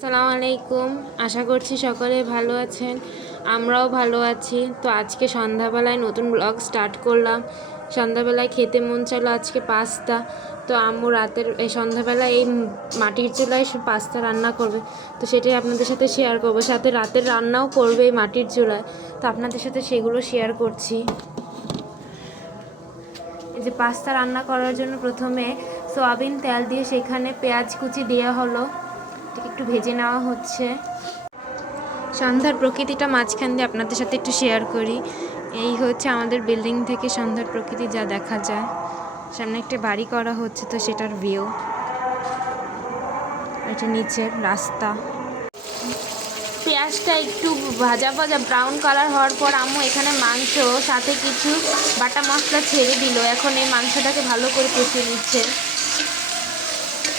আসসালামু আলাইকুম। আশা করছি সকলে ভালো আছেন, আমরাও ভালো আছি। তো আজকে সন্ধ্যাবেলায় নতুন ব্লগ স্টার্ট করলাম। সন্ধ্যাবেলায় খেতে মন চাইলো আজকে পাস্তা। তো আম্মু এই সন্ধ্যাবেলায় এই মাটির চুলায় পাস্তা রান্না করবে। তো সেটাই আপনাদের সাথে শেয়ার করবো, সাথে রাতের রান্নাও করবে এই মাটির চুলায়। তো আপনাদের সাথে সেগুলো শেয়ার করছি। এই যে পাস্তা রান্না করার জন্য প্রথমে সয়াবিন তেল দিয়ে সেখানে পেঁয়াজ কুচি দেওয়া হলো, একটু ভেজে নেওয়া হচ্ছে। সন্ধ্যার প্রকৃতিটা মাঝখান দিয়ে আপনাদের সাথে একটু শেয়ার করি। এই হচ্ছে আমাদের বিল্ডিং থেকে সন্ধ্যার প্রকৃতি যা দেখা যায়। সামনে একটা বাড়ি করা হচ্ছে, তো সেটার ভিউ। এটা নিচের রাস্তা। পেঁয়াজটা একটু ভাজা ভাজা ব্রাউন কালার হওয়ার পর আম্মু এখানে মাংস সাথে কিছু বাটা মশলা ছেড়ে দিল। এখন এই মাংসটাকে ভালো করে কষিয়ে নিচ্ছে।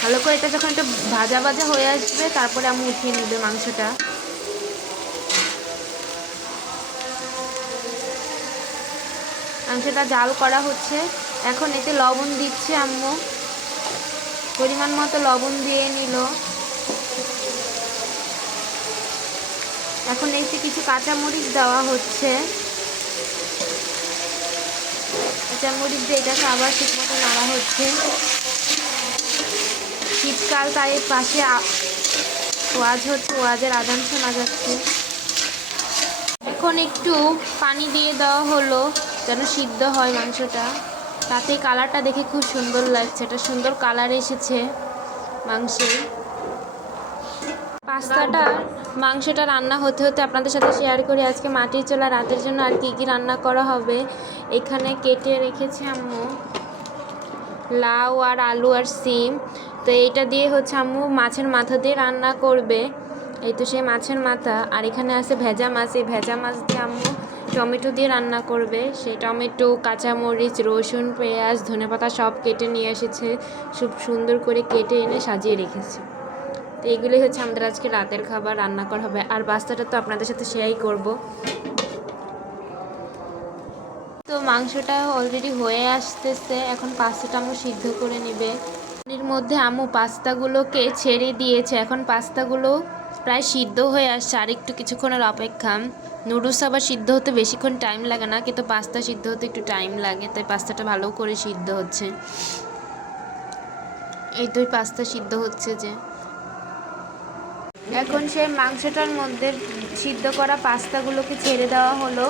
ভালো করে এটা যখন একটু ভাজা ভাজা হয়ে আসবে তারপরে আম্মু উঠিয়ে নেবে মাংসটা। মাংসটা জাল করা হচ্ছে। এখন এতে লবণ দিচ্ছে আম্মু, পরিমাণ মতো লবণ দিয়ে নিল। এখন এতে কিছু কাঁচামরিচ দেওয়া হচ্ছে। কাঁচামরিচ দিয়ে এটাকে আবার ঠিক মতো নাড়া হচ্ছে। শীতকাল তাই পাশে ওয়াজ হচ্ছে, ওয়াজের আজান শোনা যাচ্ছে। এখন একটু পানি দিয়ে দেওয়া হলো যেন সিদ্ধ হয় মাংসটা। তাতে কালারটা দেখে খুব সুন্দর লাগছে, একটা সুন্দর কালার এসেছে মাংসে। মাংসটা রান্না হতে হতে আপনাদের সাথে শেয়ার করি আজকে মাটির চুলা রাতের জন্য আর কী কী রান্না করা হবে। এখানে কেটে রেখেছে আম্মু লাউ আর আলু আর সিম। তো এইটা দিয়ে হচ্ছে আম্মু মাছের মাথা দিয়ে রান্না করবে। এই তো সেই মাছের মাথা। আর এখানে আছে ভেজা মাছ, এই ভেজা মাছ দিয়ে আম্মু টমেটো দিয়ে রান্না করবে। সেই টমেটো, কাঁচামরিচ, রসুন, পেঁয়াজ, ধনেপাতা সব কেটে নিয়ে এসেছে, খুব সুন্দর করে কেটে এনে সাজিয়ে রেখেছে। তো এইগুলোই হচ্ছে আমাদের আজকে রাতের খাবার রান্না করা হবে। আর পাস্তাটা তো আপনাদের সাথে শেয়ারই করব। তো মাংসটা অলরেডি হয়ে আসতেছে, এখন পাস্তাটা আম্মু সিদ্ধ করে নেবে। এর মধ্যে আম্মু পাস্তাগুলোকে ছেড়ে দিয়েছে। এখন পাস্তাগুলো প্রায় সিদ্ধ হয়ে আসছে, আর একটু কিছুক্ষণের অপেক্ষা। নুডলস আবার সিদ্ধ হতে বেশিক্ষণ টাইম লাগে না, কিন্তু পাস্তা সিদ্ধ হতে একটু টাইম লাগে, তাই পাস্তাটা ভালো করে সিদ্ধ হচ্ছে। এই তো পাস্তা সিদ্ধ হচ্ছে যে। এখন সেই মাংসটার মধ্যে সিদ্ধ করা পাস্তাগুলোকে ছেড়ে দেওয়া হলো,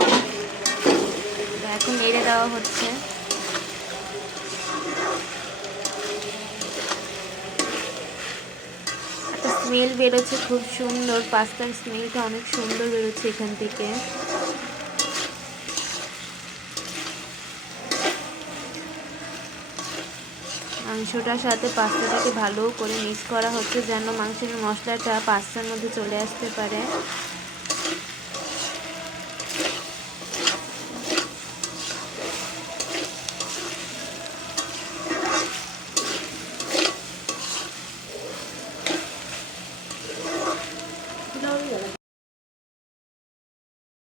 এখন নেড়ে দেওয়া হচ্ছে। একটা স্মেল বেরোচ্ছে খুব সুন্দর, পাস্তার স্মেলটা অনেক সুন্দর বেরোচ্ছে এখান থেকে। মাংসটার সাথে পাস্তাটাকে ভালো করে মিক্স করা হচ্ছে যেন মাংসের মশলাটা পাস্তার মধ্যে চলে আসতে পারে।